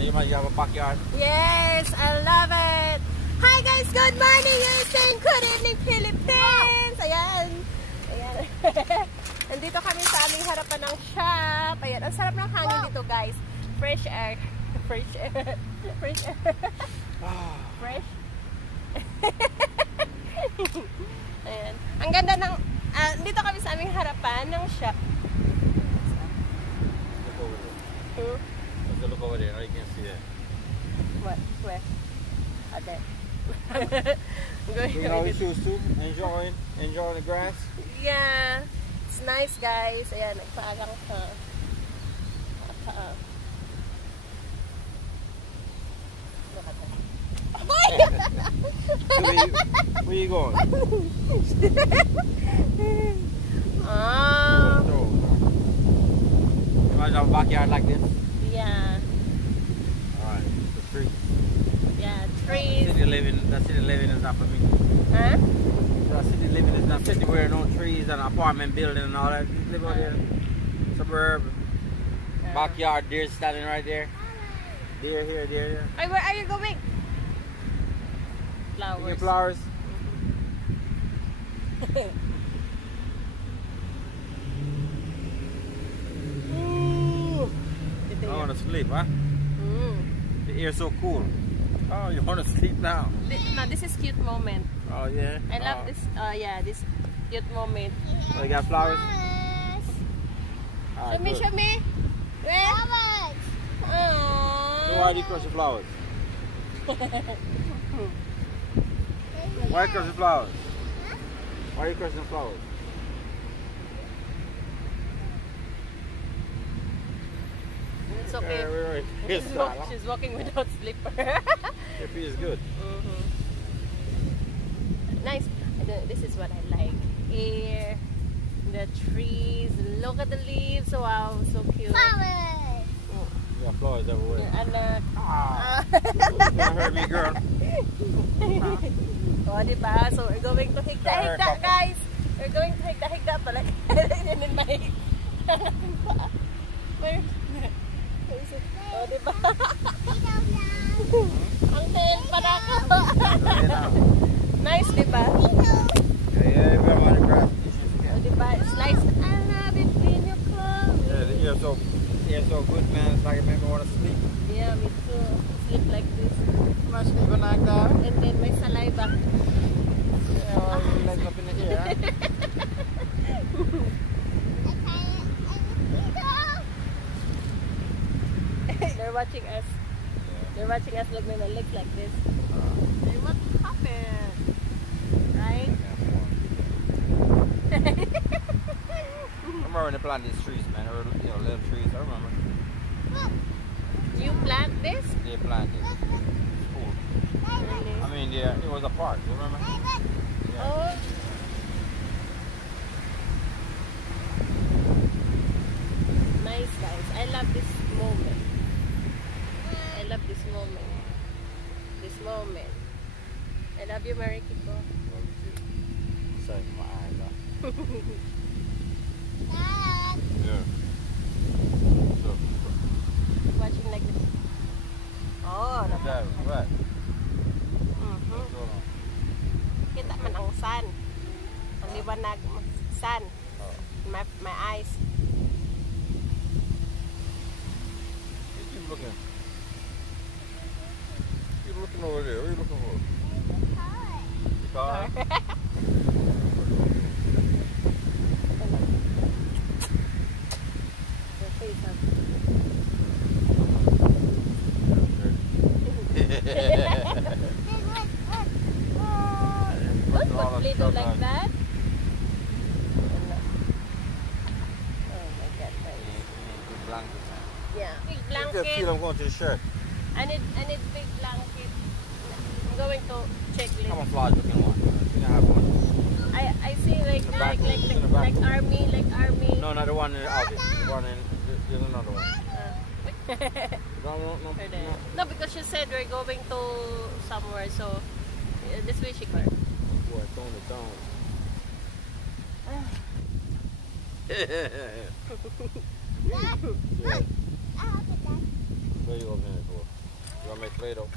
You might have a backyard. Yes, I love it. Hi guys, good morning, Houston. Good evening, Philippines. Ayan. Ayan. Nandito kami sa aming harapan ng shop. Ayan, ang sarap ng hangin dito, guys. Fresh air. Fresh air. Fresh air. Fresh. Ayan. Ang ganda ng dito kami sa aming harapan ng shop. Look over there. Oh, you can see that. What? Where? Oh, there. Bring all your shoes too. Enjoying the grass. Yeah, it's nice, guys. Ayan, nagpaalang ka. Look at that. Where you going? You might have a backyard like this. Yeah. Alright, the trees. Yeah, trees. City living is not for me. Huh? City living is not city where no trees and apartment building and all that. Just live out there, suburb, backyard. Deer standing right there. Deer here, deer here. Hey, where are you going? Flowers. Your flowers. I want to sleep, huh? The air's so cool. Oh, you want to sleep now? No, this is cute moment. Oh yeah. I love this. Yeah, this cute moment. Oh, you got flowers? Show me, show me. Where? Flowers. So why do you crush the flowers? Why crush the flowers? Why are you crushing the flowers? It's okay. She's walking without slipper. Your feet is good. Nice. This is what I like. Air, the trees. Look at the leaves. Wow, so cute. Flowers. You got flowers everywhere. And Don't hurt me, girl. oh, diba? So we're going to higda-higda, guys. We're going to higda-higda pala. And then my where? Oh, diba? Ang tail pa na ako. Nice, diba? Yeah, we're on the grass. Oh, diba? It's nice. I love it when you come. Yeah, the air's so good, man. It's like it makes me want to sleep. Yeah, me too. Sleep like this. I'm not sleeping like that. And then may saliva. Yeah, your legs up in the air, huh? They're watching us. They're watching us look with my legs like this. Hey, what happened? Right? Remember when they planted these trees, man? They were, little trees. I remember. You plant this? They planted it. It's cool. Really? I mean, yeah, it was a park. You remember? Yeah. Oh. Nice, guys. I love this moment. I love this moment. This moment. I love you, Marikito. Sorry, my eyes off. Dad. Yeah. So, Watching like this. Oh, what's that? What? Mhm. What's going on? Kita man ang sun. Ang liwanag sun. My eyes. You keep looking. Keep looking over there. What are you looking for? The car. Your face, huh? Don't put little like that. Oh my God, nice. Big blanket. Yeah, big You can blanket. feel them going to the shirt. I need big blanket. I'm going to check later. Camouflage looking one. You can have one. I see like army. No, not the one in the office. The one in, there's another one. No. No, because she said we're going to somewhere, so this way she got. Boy, tone it down. Where you open it for? You want to make Play-Doh?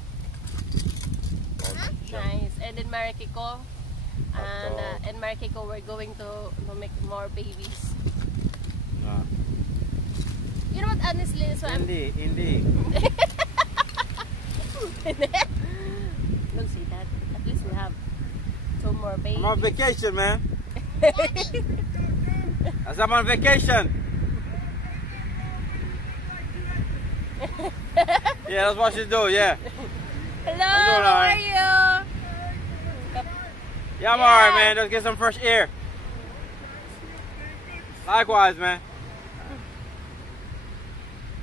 Nice. And in Marikiko, in Marikiko, we're going to make more babies. You know what? Honestly, so Indie. Don't say that. At least we have 2 more babies. I'm on vacation, man. As I'm on vacation. Yeah, that's what you do. Yeah. Hello. How are you? Yeah, I'm alright, man. Let's get some fresh air. Likewise, man.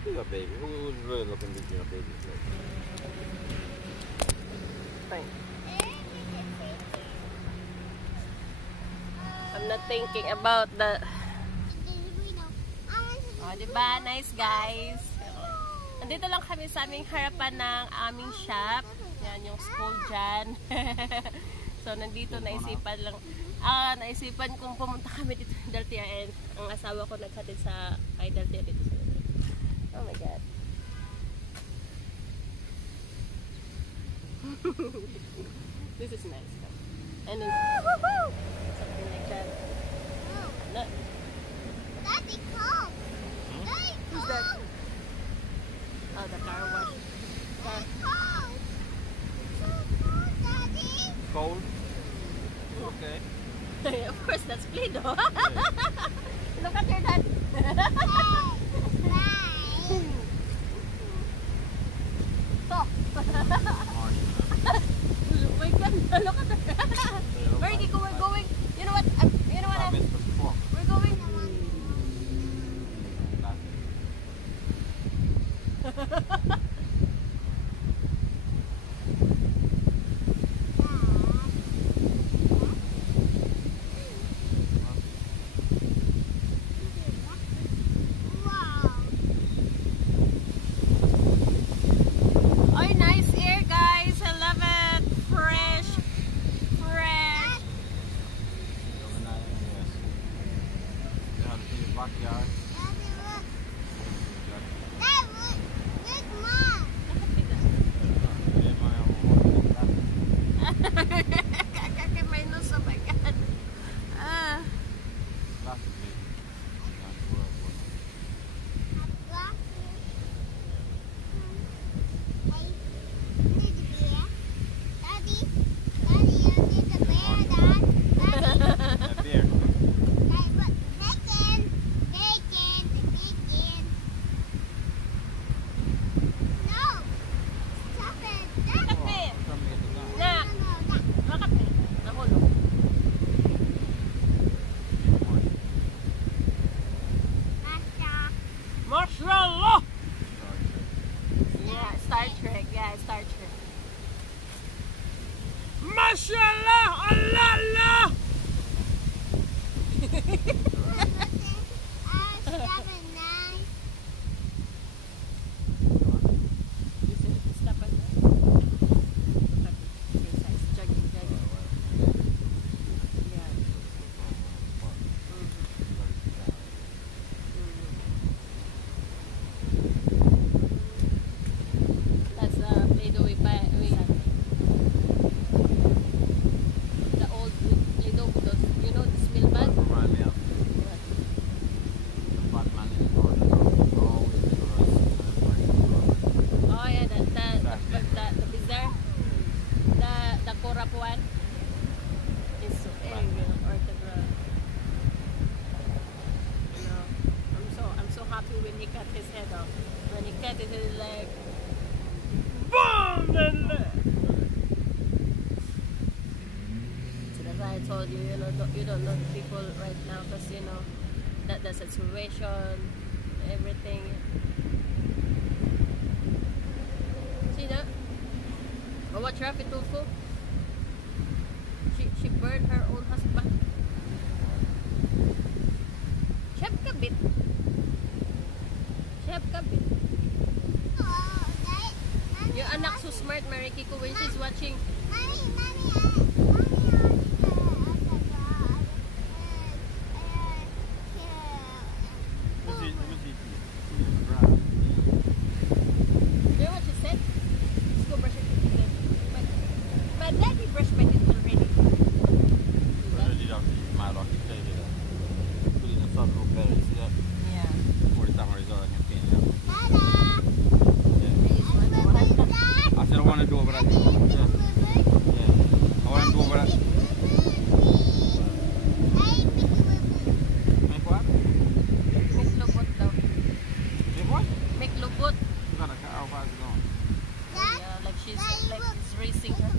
Who's a baby? Who's really looking to be a baby? Fine. I'm not thinking about the... Oh, diba? Nice, guys. Nandito lang kami sa aming harapan ng aming shop. Yan, yung school dyan. So, nandito naisipan kong pumunta kami dito ng Daltia, and ang asawa ko naghatid sa kay Daltia dito sa Daltia. Oh my God. This is nice. And then, something like that. No. Daddy, come. Daddy, Who's that? Oh, the car wash. Cold. Cold, Daddy. Cold? Okay. Of course, that's Play-Doh. Look at your dad. So. Oh my God, look at her. Marikiko, we're going. You know what? We're going. Oh, nice air, guys. I love it. Fresh. Backyard. My nose, oh my God. Marshmallow! Yeah, Star Trek. Mashallah! Allah! That's the Play-Doh we buy. The old Play-Doh, those, you know, the smell bad. Remind me of the Batman in the morning. Oh yeah, the bizarre, the corrupt one is so angry or you know, I'm so happy when he cut his head off. When he cut his head, like boom, and so that's why I told you, you know, you don't know people right now, because you know that the situation, everything. See that? Oh, what Rafi Tulfo? She burned her own husband. Shab kabit. Yung anak so smart, Marikiko, when she's watching. going. Yeah, like she's racing her.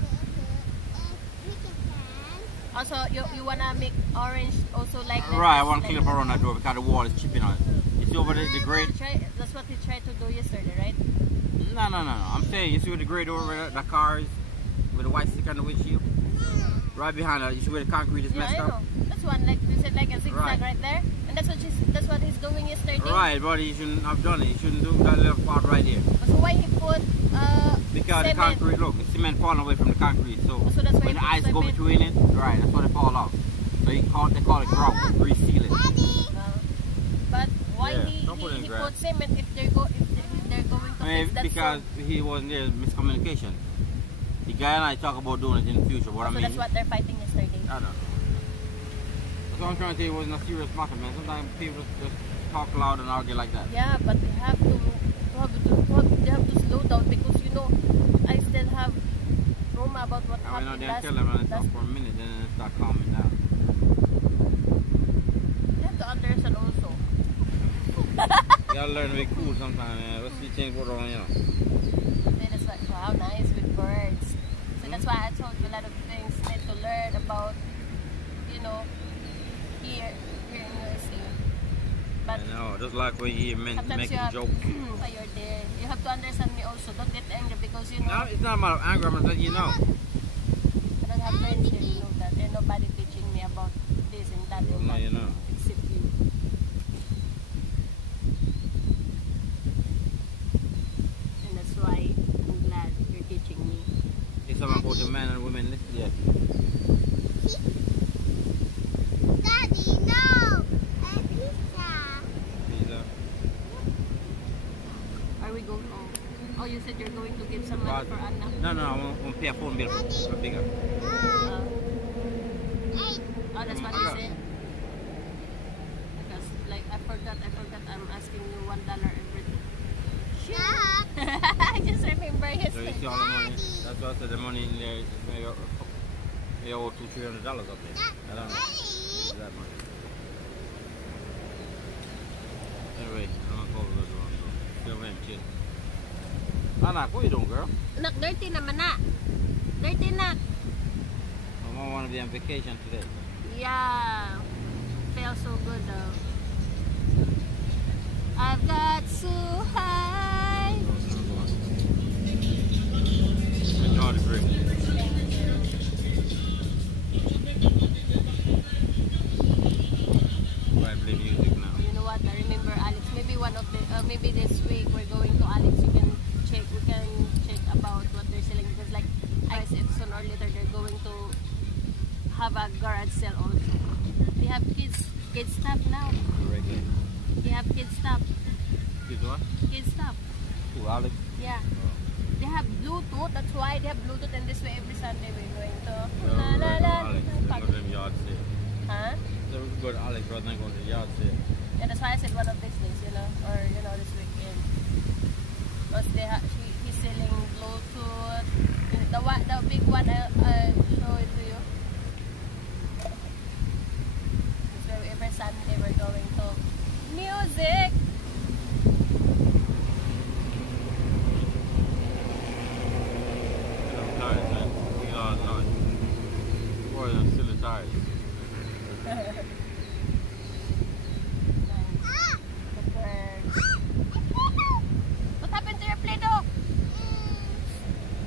Also, you wanna make orange also like that? Right, I want to clean up around that door because the wall is chipping on it. You see over the grate? That's what he tried to do yesterday, right? No. I'm saying, you see where the grate over there, the cars with the white stick on the windshield? Right behind it, you see where the concrete is messed I up? know. That's one, like you said, like a zigzag right there. And that's what he's doing yesterday. Right, but he shouldn't have done it. He shouldn't do that little part right there. So why he put because cement? The concrete, look, the cement falling away from the concrete. So that's why when the ice go between it, right, that's why they fall off. So they call it grout, reseal it. But why Yeah, he put put cement if they're going to fix that? Because he wasn't there, miscommunication. The guy and I talk about doing it in the future. What I mean, that's what they're fighting yesterday. I don't know. That's what I'm trying to say. It wasn't a serious matter, man. Sometimes people just talk loud and argue like that. Yeah, but they have to slow down because I still have trauma about what happened last. Tell them and it's for a minute, then it start calming down. You have to understand also. You gotta learn to be cool sometimes, man. What's the change go on, That's like, wow, nice with birds. So that's why I told you a lot of things need to learn about, here in USA. But I know, just like when you make a joke. While you're there, you have to understand me also. Don't get angry because No, it's not a matter of anger, I'm just letting you know. I don't have friends here, you know that. There's nobody teaching me about this and that. Well, now you know. Except you. And that's why I'm glad you're teaching me. It's something about the men and women. Yeah. Daddy, no! A pizza. Pizza. Are we going home? Oh, you said you're going to give some money for Anna. No, I won't pay a phone bill for bigger. No. Oh, that's what you said? Because, like, I forgot I'm asking you $1 every day. I just remember So you yesterday. see all the money? That's why I said the money in there is they owe $200-300 up there. I don't know. It's that much. Anyway, I'm gonna call the one. Still waiting, kid. Anak, what are you doing, girl? Nak, dirty naman na. Dirty na. Mama want to be on vacation today. Yeah. Feels so good though. I've got so high. Enjoy the break. I play music now. You know what? I remember Alex. Maybe one of the maybe this week we're going to Alex. We can check about what they're selling because like I guess if sooner or later they're going to have a garage sale also. They have kids stuff now. Regular. They have kids stuff. Kids what? Kids stuff. Who, Alex? Yeah. They have Bluetooth. That's why they have Bluetooth, and this way every Sunday we're going to Alex. Go to them yard sale. Huh? So we could go to Alex rather than going to the yard sale. Yeah, that's why I said one of these days, or this weekend. Because he's selling Bluetooth. The big one I'll show it to you. So every Sunday we're going to music. I'm tired, man. We all know it. Boy, I'm still tired. The birds. What happened to your Play-Doh?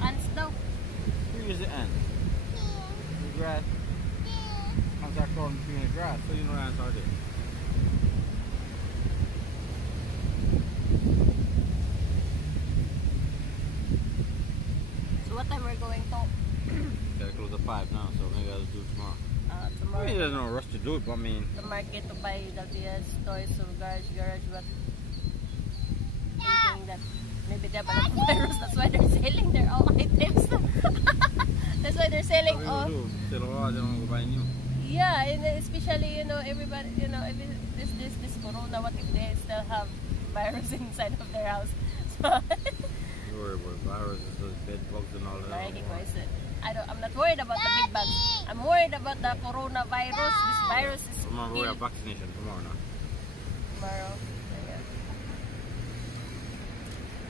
Ants daw. Who is the ant? The grass. Ants are crawling between the grass, so you know ants are there. So what time we're going to? Gotta close at 5 now, so maybe I'll do it tomorrow. I Tomorrow. mean, there's no rush to do it, but I mean, The market to buy the toys, so garage, but thinking that maybe they have a lot of virus, that's why they're selling their own items. That's why they're selling all. Sell all, they don't go buy new. Yeah, and especially, everybody, if this corona, what if they still have virus inside of their house? So, Don't worry about viruses, those bed bugs and all that. I'm not worried about the big bugs. I'm worried about the coronavirus. This virus is Remember, we have vaccination tomorrow now. tomorrow. Yeah.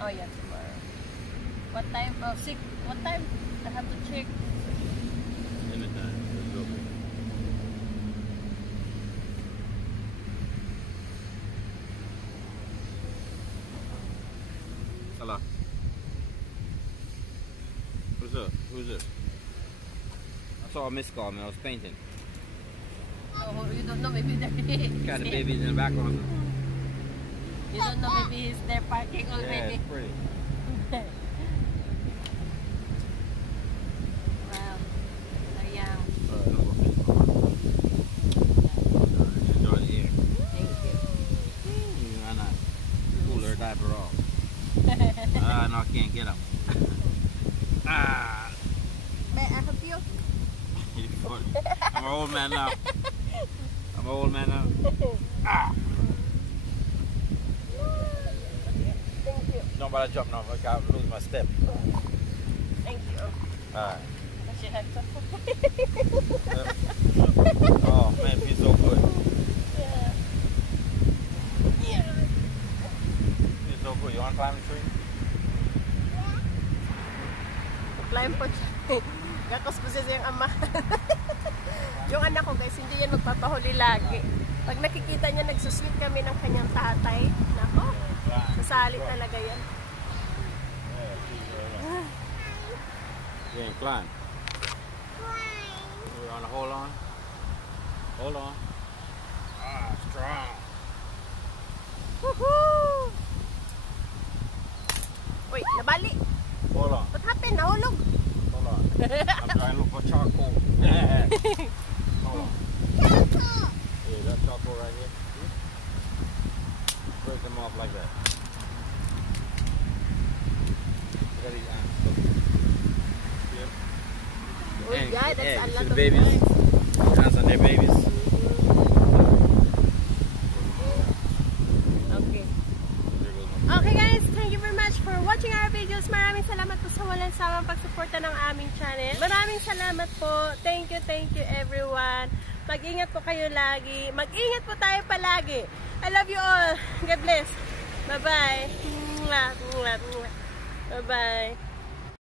Oh yeah, tomorrow. What time? Oh, 6. What time? I have to check. Anytime. Let's go. Hello. What's up? Who's this? I saw a missed call, man. I was painting. Oh, you don't know, maybe there is. Got the babies in the background. You don't know, maybe he's there parking Yeah, already. it's pretty. Wow. Ayan. Enjoy the air. Thank you. Why not? Cooler diaper off. No, I can't get up. May I help you? I'm an old man now. I'm an old man now. Thank you. Don't bother jump now. I can't lose my step. Thank you. Alright. Does she have some? Oh man, it feels so good. Yeah. Yeah. Feels so good. You want to climb the tree? Climb po siya. Gatos po siya yung ama. Yung anak ko guys, hindi yan magpapahuli lagi. Pag nakikita niya, nagsusweet kami ng kanyang tatay. Nako, sasali talaga yan. You ain't climb. You want to hold on? Hold on. Strong. Woohoo! Uy, nabali. Hold on. What happened? Nahulog. Hold on. I'm trying to look for charcoal. Hold on. Charcoal. Yeah, that charcoal right here. Break them off like that. Look at these ants. Look. Oh yeah, that's a lot the of babies. noise. Ants and their babies. Okay. Okay guys, thank you very much for watching our videos. Maraming salamat po sa walang sawang pagsuporta ng aming channel. Maraming salamat po. Thank you everyone. Mag-ingat po kayo lagi. Mag-ingat po tayo palagi. I love you all. God bless. Bye-bye. Bye-bye.